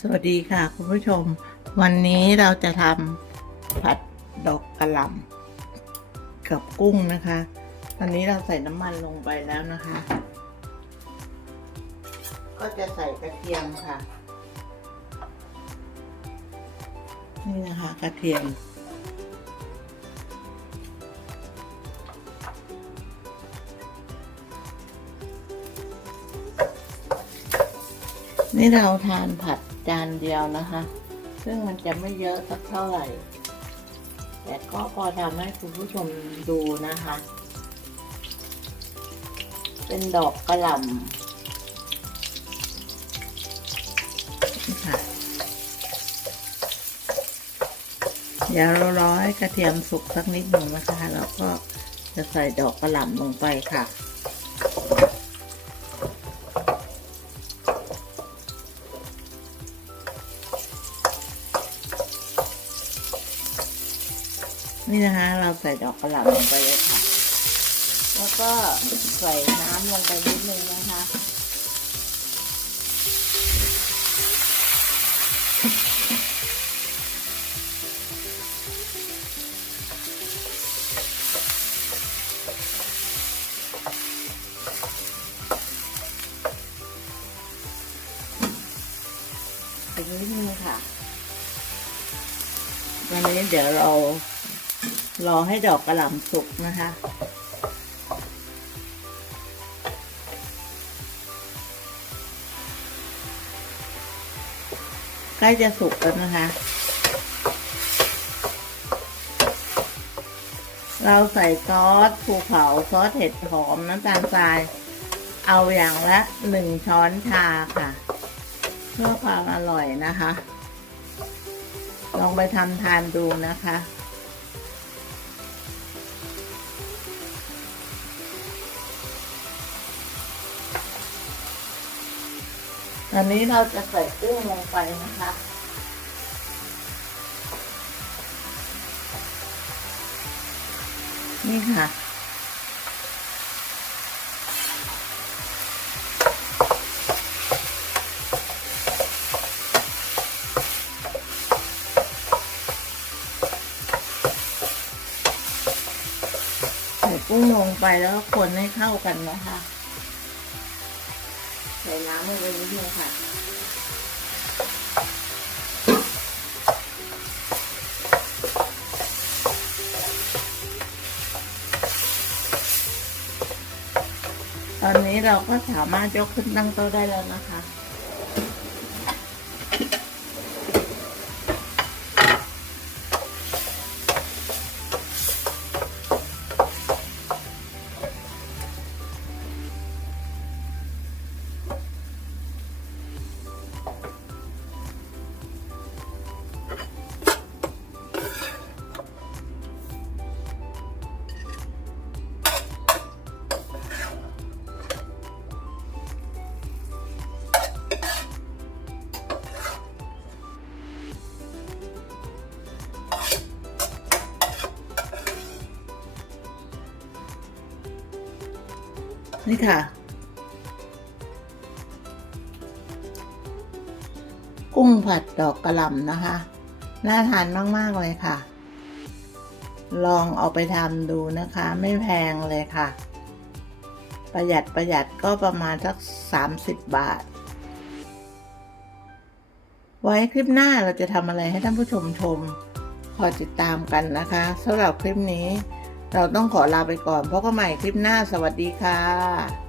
สวัสดีค่ะคุณผู้ชม วันนี้เราจะทำผัดดอกกระหล่ำกับกุ้งนะคะ ตอนนี้เราใส่น้ำมันลงไปแล้วนะคะ ก็จะใส่กระเทียมค่ะ นี่นะคะกระเทียม นี่เราทานผัด จานเดียวนะคะ ซึ่งมันจะไม่เยอะสักเท่าไหร่ แต่ก็พอทำให้คุณผู้ชมดูนะคะ เป็นดอกกระหล่ำเดี๋ยวเรารอให้กระเทียมสุกสักนิดหนึ่งนะคะ แล้วก็จะใส่ดอกกระหล่ำลงไปค่ะ นี่นะคะ เราใส่ดอกกระหล่ำลงไปเลยค่ะ แล้วก็ใส่น้ำลงไปนิดนึงนะคะอีกนิดนึงค่ะวันนี้เดี๋ยวเรา รอให้ดอกกระหล่ำสุกนะคะ ใกล้จะสุกแล้วนะคะ เราใส่ซอสภูเขาซอสเห็ดหอมน้ำตาลทราย เอาอย่างละหนึ่งช้อนชาค่ะ เพื่อความอร่อยนะคะ ลองไปทำทานดูนะคะ อันนี้เราจะใส่กุ้งลงไปนะคะนี่ค่ะ ใส่กุ้งลงไปแล้วก็คนให้เข้ากันนะคะ ใส่น้ำลงไปนิดนึงค่ะตอนนี้เราก็สามารถยกขึ้นตั้งโต๊ะได้แล้วนะคะ นี่ค่ะ กุ้งผัดดอกกระหล่ำนะคะ น่าทานมาก ๆ เลยค่ะ ลองเอาไปทำดูนะคะ ไม่แพงเลยค่ะ ประหยัดประหยัดก็ประมาณสักสามสิบบาท ไว้คลิปหน้าเราจะทำอะไรให้ท่านผู้ชมชม คอยติดตามกันนะคะสำหรับคลิปนี้ เราต้องขอลาไปก่อนพบกันใหม่คลิปหน้าสวัสดีค่ะ